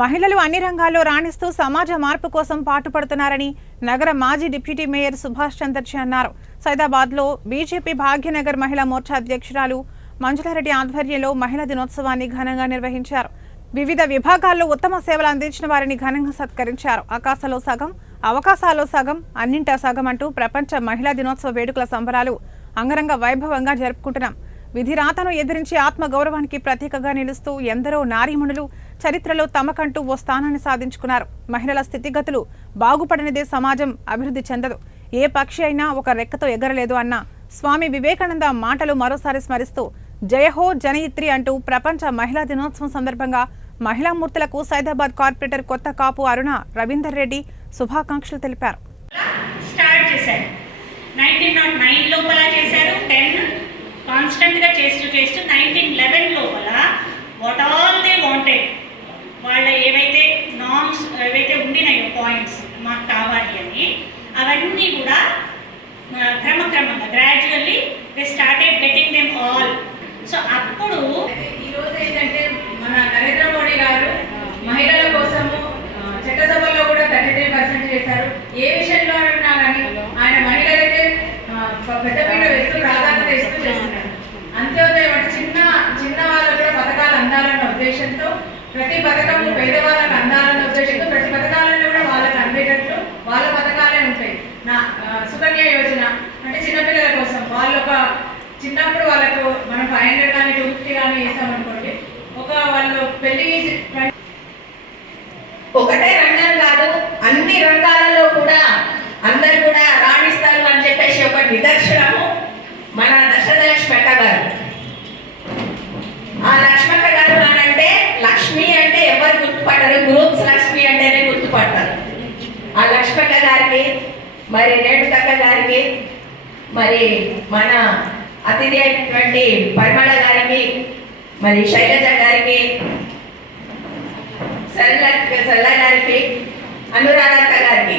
మహిళలు అన్ని రంగాల్లో రాణిస్తూ సమాజ మార్పు కోసం పాటుపడుతున్నారని నగర మాజీ డిప్యూటీ మేయర్ సుభాష్ చంద్రచి అన్నారు. సైదాబాద్లో బీజేపీ భాగ్యనగర్ మహిళా మోర్చా అధ్యక్షురాలు మంజులారెడ్డి ఆధ్వర్యంలో మహిళా దినోత్సవాన్ని ఘనంగా నిర్వహించారు. వివిధ విభాగాల్లో ఉత్తమ సేవలు అందించిన వారిని ఘనంగా సత్కరించారు. ఆకాశంలో సగం, అవకాశాల్లో సగం, అన్నింటా సగం అంటూ ప్రపంచ మహిళా దినోత్సవ వేడుకల సంబరాలు అంగరంగ వైభవంగా జరుపుకుంటున్నాం. విధిరాతను ఎదిరించి ఆత్మగౌరవానికి ప్రతీకగా నిలుస్తూ ఎందరో నారీమణులు చరిత్రలో తమకంటూ ఓ స్థానాన్ని సాధించుకున్నారు. మహిళల స్థితిగతులు బాగుపడనిదే సమాజం అభివృద్ధి చెందదు. ఏ పక్షి అయినా ఒక రెక్కతో ఎగరలేదు అన్న స్వామి వివేకానంద మాటలు మరోసారి స్మరిస్తూ జయహో జనయిత్రి అంటూ ప్రపంచ మహిళా దినోత్సవం సందర్భంగా మహిళా మూర్తులకు సైదాబాద్ కార్పొరేటర్ కొత్త కాపు అరుణ రవీందర్ రెడ్డి శుభాకాంక్షలు తెలిపారు. 1909 లోపల చేశారు, 10 కాన్స్టెంట్గా చేస్తూ 1911 లోపల వాట్ ఆల్ దే వాంటెడ్, వాళ్ళ ఏవైతే నార్మ్స్ ఏవైతే ఉండినాయో పాయింట్స్ మాకు కావాలి అని, అవన్నీ కూడా క్రమక్రమంగా gradually they started getting them all. So అప్పుడు ఈరోజు ఏంటంటే మన నరేంద్ర మోడీ గారు మహిళల కోసము చట్టసభలో కూడా 33% చేశారు. ఏ విషయంలో అన్నా కానీ ఆయన మహిళలైతే పెద్దపీట వేస్తూ ప్రాధాన్యత ఇస్తూ చేస్తున్నారు. అంత్యోదయం అంటే చిన్న వాళ్ళకు కూడా పథకాలు అందాలన్న ఉద్దేశంతో, ప్రతి పథకము పేదవాళ్ళకు అందాలన్న ఉద్దేశంతో ప్రతి పథకాలను కూడా వాళ్ళకి అందేటట్లు వాళ్ళ పథకాలే ఉంటాయి. సుకన్య యోజన అంటే చిన్నపిల్లల కోసం వాళ్ళు ఒక చిన్నప్పుడు వాళ్ళకు మనం 500 కానీ 250 కానీ వేసామనుకోండి, వాళ్ళు పెళ్లి ఒకటే రంగం కాదు, అన్ని రంగాలలో కూడా అందరు కూడా రాణిస్తారు అని చెప్పేసి ఒక నిదర్శనము మన దశరథ లక్ష్మక్క గారు. ఆ లక్ష్మక్క గారు అంటే లక్ష్మి అంటే ఎవరు గుర్తుపడరు, గ్రూప్స్ లక్ష్మి అంటేనే గుర్తుపడతారు. ఆ లక్ష్మక్క గారికి, మరి రేణుకక్క గారికి, మరి మన అతిథి అయినటువంటి పరిమళ గారికి, మరి శైలజ గారికి, సరళ గారికి, అనురాధక్క గారికి